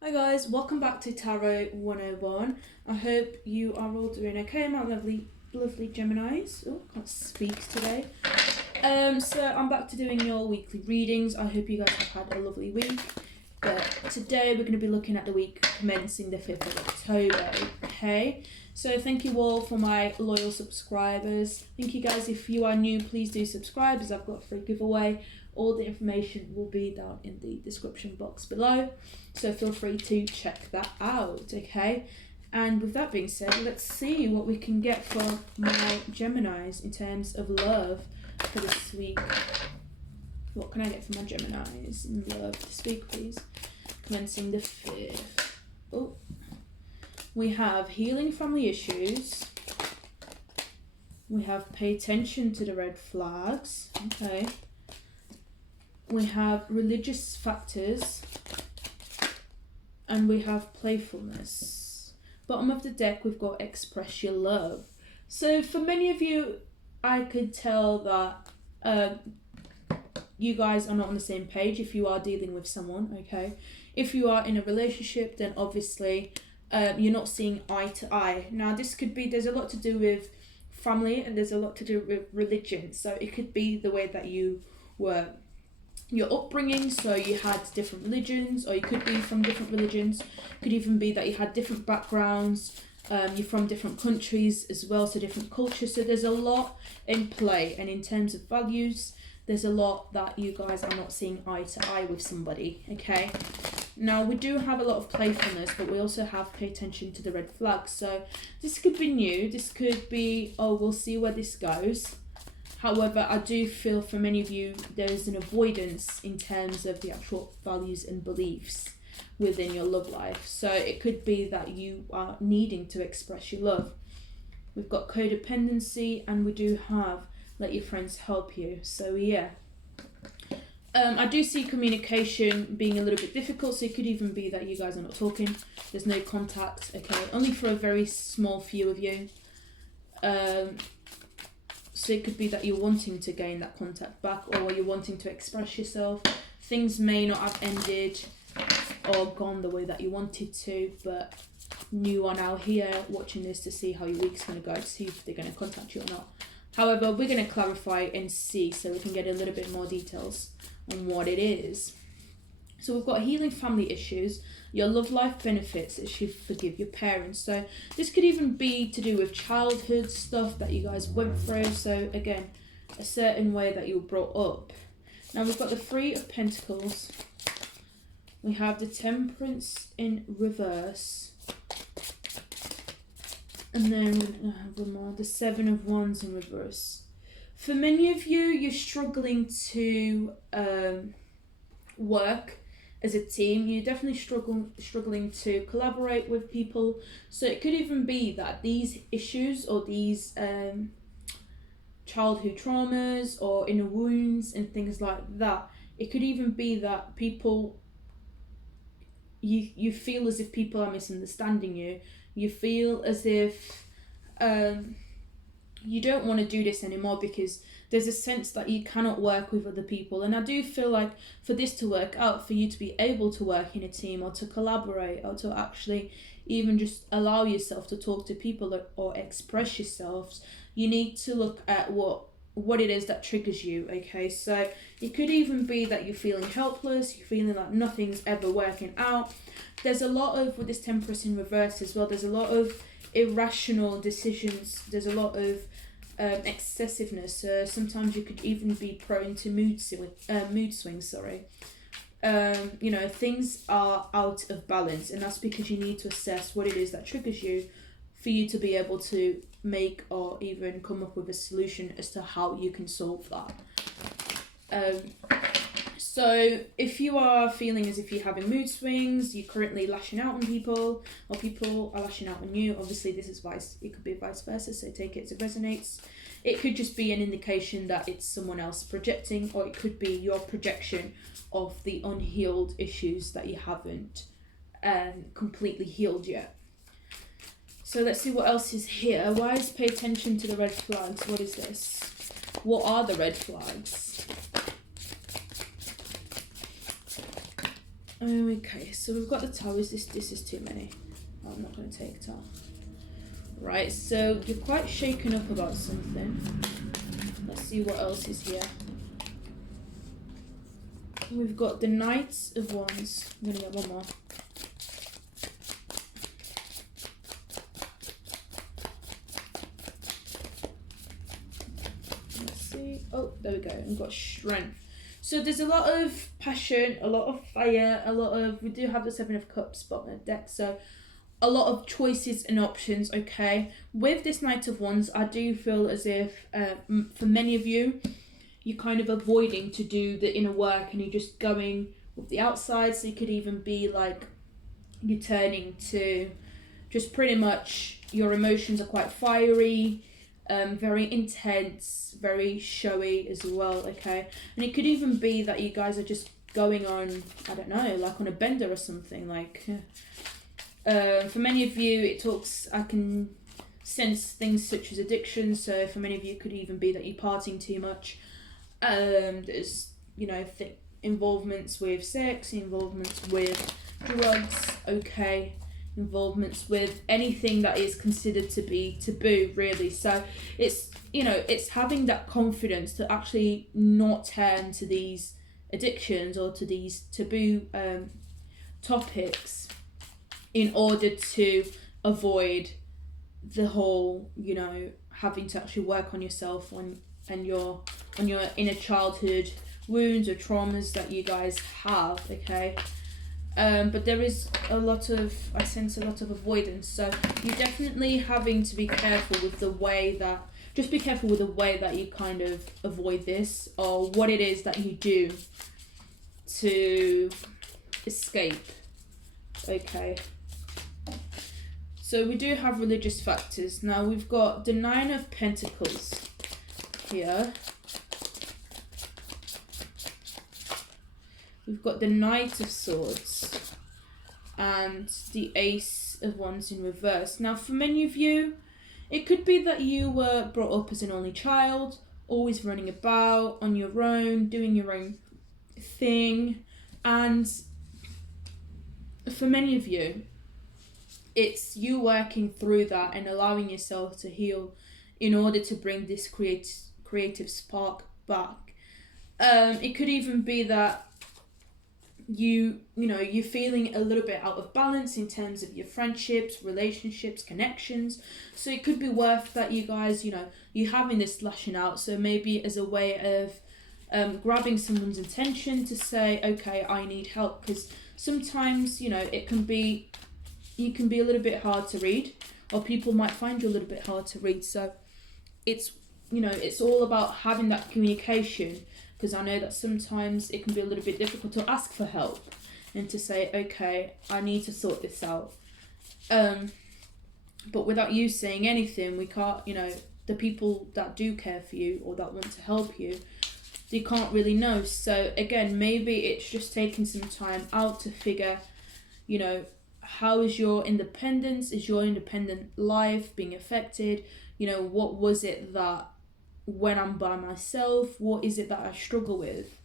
Hi guys, welcome back to Tarot 101. I hope you are all doing okay, my lovely Geminis. Oh, can't speak today. So I'm back to doing your weekly readings. I hope you guys have had a lovely week. But today we're going to be looking at the week commencing the 5th of October, okay? So thank you all for my loyal subscribers. Thank you guys. If you are new, please do subscribe as I've got a free giveaway. All the information will be down in the description box below. So feel free to check that out, okay? And with that being said, let's see what we can get for my Geminis in terms of love for this week. What can I get for my Geminis in love this week, please? Commencing the 5th. Oh, we have healing family issues. We have pay attention to the red flags. Okay. We have religious factors. And we have playfulness. Bottom of the deck, we've got express your love. So for many of you, I could tell that you guys are not on the same page if you are dealing with someone, okay? If you are in a relationship, then obviously you're not seeing eye to eye. Now, this could be, there's a lot to do with family and there's a lot to do with religion. So it could be the way that you were, your upbringing, so you had different religions, or you could be from different religions. Could even be that you had different backgrounds. You're from different countries as well, so different cultures. So there's a lot in play, and in terms of values, there's a lot that you guys are not seeing eye to eye with somebody, okay? Now, we do have a lot of playfulness, but we also have pay attention to the red flags. So this could be new. This could be, oh, we'll see where this goes. However, I do feel for many of you, there is an avoidance in terms of the actual values and beliefs within your love life. So it could be that you are needing to express your love. We've got codependency, and we do have let your friends help you. So yeah. I do see communication being a little bit difficult, so it could even be that you guys are not talking. There's no contact, okay? Only for a very small few of you. So it could be that you're wanting to gain that contact back, or you're wanting to express yourself. Things may not have ended or gone the way that you wanted to, but you are now here watching this to see how your week's going to go, to see if they're going to contact you or not. However, we're going to clarify and see so we can get a little bit more details on what it is. So we've got healing family issues, your love life benefits as you forgive your parents. So this could even be to do with childhood stuff that you guys went through. So again, a certain way that you were brought up. Now we've got the Three of Pentacles. We have the Temperance in reverse. And then one more, the Seven of Wands in reverse. For many of you, you're struggling to work as a team. You're definitely struggling to collaborate with people. So it could even be that these issues or these childhood traumas or inner wounds and things like that, it could even be that people, you feel as if people are misunderstanding you. You feel as if you don't want to do this anymore because there's a sense that you cannot work with other people. And I do feel like for this to work out, for you to be able to work in a team or to collaborate or to actually even just allow yourself to talk to people or express yourselves, you need to look at what it is that triggers you, okay? So it could even be that you're feeling helpless, you're feeling like nothing's ever working out. There's a lot of, with this Temperance in reverse as well, there's a lot of irrational decisions, there's a lot of excessiveness. Sometimes you could even be prone to mood swings. You know, things are out of balance, and that's because you need to assess what it is that triggers you for you to be able to make or even come up with a solution as to how you can solve that. So if you are feeling as if you're having mood swings, you're currently lashing out on people, or people are lashing out on you, obviously this is it could be vice versa, so take it as it resonates. It could just be an indication that it's someone else projecting, or it could be your projection of the unhealed issues that you haven't completely healed yet. So let's see what else is here. Why is pay attention to the red flags? What is this? What are the red flags? Okay, so we've got the towers. This is too many. I'm not going to take it off. Right, so you're quite shaken up about something. Let's see what else is here. We've got the Knights of Wands. I'm going to get one more. Let's see. Oh, there we go. We've got Strength. So there's a lot of passion, a lot of fire, we do have the Seven of Cups bottom of the deck, so a lot of choices and options, okay? With this Knight of Wands, I do feel as if, for many of you, you're kind of avoiding to do the inner work and you're just going with the outside, so you could even be like, you're turning to just pretty much, your emotions are quite fiery, very intense, very showy as well, okay? And it could even be that you guys are just going on, I don't know, like on a bender or something, like... for many of you, it talks, I can sense things such as addiction, so for many of you, it could even be that you're partying too much. There's, you know, involvements with sex, involvements with drugs, okay, involvements with anything that is considered to be taboo, really. So it's, you know, it's having that confidence to actually not turn to these addictions or to these taboo topics in order to avoid the whole, you know, having to actually work on yourself and your inner childhood wounds or traumas that you guys have, okay? But there is I sense a lot of avoidance, so you're definitely having to be careful with the way that, just be careful with the way that you kind of avoid this, or what it is that you do to escape, okay? So we do have religious factors. Now we've got the Nine of Pentacles here. We've got the Knight of Swords and the Ace of Wands in reverse. Now for many of you, it could be that you were brought up as an only child, always running about on your own, doing your own thing. And for many of you, it's you working through that and allowing yourself to heal in order to bring this creative spark back. It could even be that you're feeling a little bit out of balance in terms of your friendships, relationships, connections. So it could be worth that you guys, you're having this lashing out. So maybe as a way of grabbing someone's attention to say, okay, I need help. Because sometimes, you can be a little bit hard to read, or people might find you a little bit hard to read. So it's all about having that communication, because I know that sometimes it can be a little bit difficult to ask for help and to say, okay, I need to sort this out. But without you saying anything, we can't, the people that do care for you or that want to help you, they can't really know. So again, maybe it's just taking some time out to figure, how is your independence? Is your independent life being affected? What was it that when I'm by myself, what is it that I struggle with?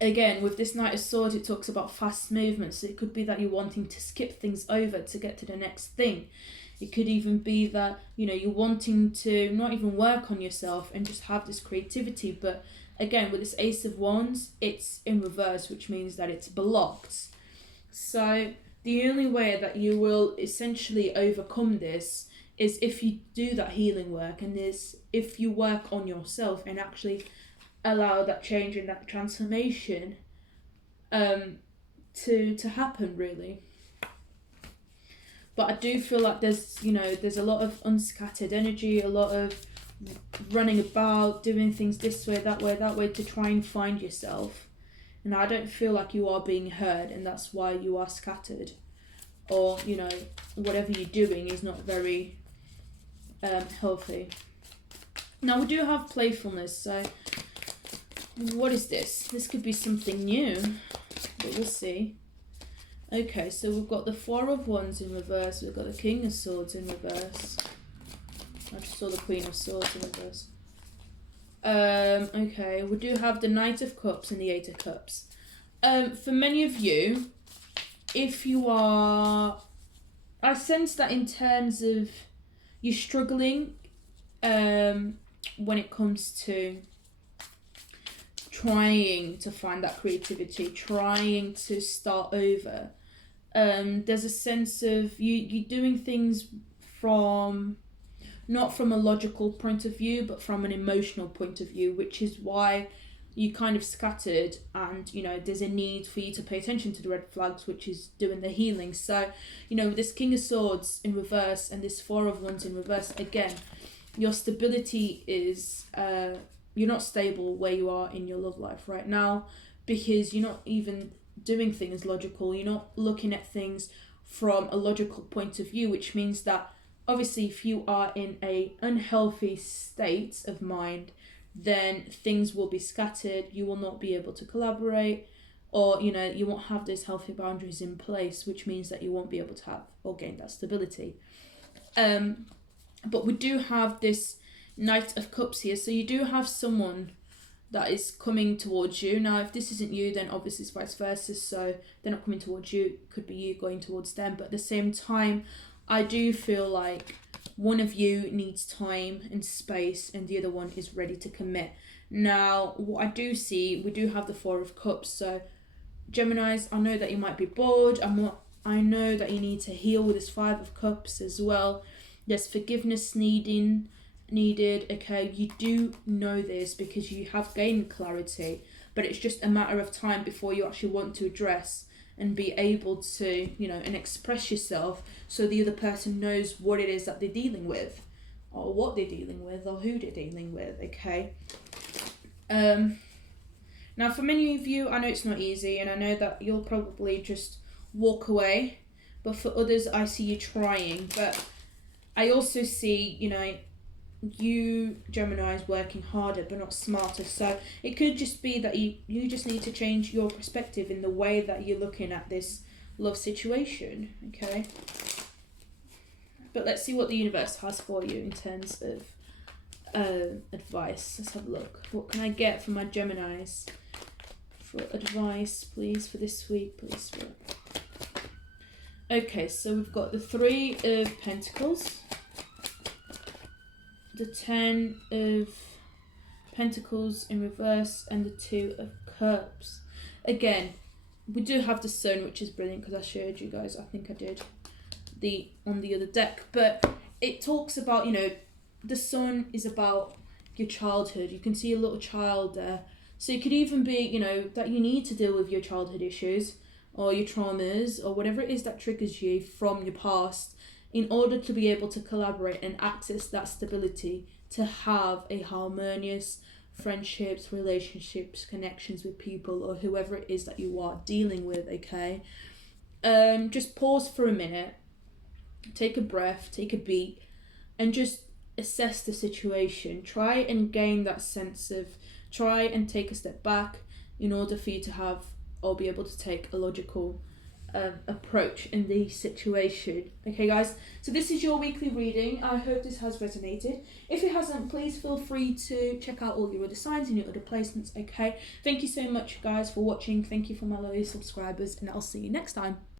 Again, with this Knight of Swords, it talks about fast movements. So it could be that you're wanting to skip things over to get to the next thing. It could even be that, you're wanting to not even work on yourself and just have this creativity. But again, with this Ace of Wands, it's in reverse, which means that it's blocked. So the only way that you will essentially overcome this is if you do that healing work, and is if you work on yourself and actually allow that change and that transformation to happen, really. But I do feel like there's a lot of unscattered energy, a lot of running about, doing things this way, that way to try and find yourself. And I don't feel like you are being heard, and that's why you are scattered. Or, whatever you're doing is not very healthy. Now, we do have playfulness, so what is this? This could be something new, but we'll see. Okay, so we've got the Four of Wands in reverse, we've got the King of Swords in reverse. I just saw the Queen of Swords in reverse. Okay, we do have the Knight of Cups and the Eight of Cups. For many of you, if you are, I sense that in terms of you're struggling when it comes to trying to find that creativity, trying to start over. There's a sense of you doing things from, not from a logical point of view, but from an emotional point of view, which is why you kind of scattered, and there's a need for you to pay attention to the red flags, which is doing the healing. So with this King of Swords in reverse and this Four of Wands in reverse, again, your stability is you're not stable where you are in your love life right now, because you're not even doing things logical. You're not looking at things from a logical point of view, which means that obviously if you are in a unhealthy state of mind, then things will be scattered. You will not be able to collaborate, or you won't have those healthy boundaries in place, which means that you won't be able to have or gain that stability. But we do have this Knight of Cups here, so you do have someone that is coming towards you. Now, if this isn't you, then obviously it's vice versa, so they're not coming towards you. It could be you going towards them, but at the same time, I do feel like one of you needs time and space and the other one is ready to commit. Now, what I do see, we do have the Four of Cups, so Geminis, I know that you might be bored. I know that you need to heal with this Five of Cups as well. There's forgiveness needed. Okay, you do know this because you have gained clarity, but it's just a matter of time before you actually want to address and be able to, and express yourself, so the other person knows what it is that they're dealing with, or what they're dealing with, or who they're dealing with. Okay. Now, for many of you, I know it's not easy, and I know that you'll probably just walk away, but for others, I see you trying. But I also see, you Geminis working harder but not smarter. So it could just be that you just need to change your perspective in the way that you're looking at this love situation. Okay, but let's see what the universe has for you in terms of advice. Let's have a look. What can I get from my Geminis for advice, please, for this week, please? Okay, so we've got the Three of Pentacles, the Ten of Pentacles in reverse, and the Two of Cups. Again, we do have the Sun, which is brilliant because I showed you guys, I think I did, on the other deck. But it talks about, the Sun is about your childhood. You can see a little child there. So it could even be, that you need to deal with your childhood issues or your traumas or whatever it is that triggers you from your past, in order to be able to collaborate and access that stability, to have a harmonious friendships, relationships, connections with people or whoever it is that you are dealing with. Okay, just pause for a minute, take a breath, take a beat, and just assess the situation. Try and gain that sense of, try and take a step back in order for you to have or be able to take a logical approach in the situation. Okay, guys, so this is your weekly reading. I hope this has resonated. If it hasn't, please feel free to check out all your other signs and your other placements. Okay, thank you so much, guys, for watching. Thank you for my loyal subscribers, and I'll see you next time.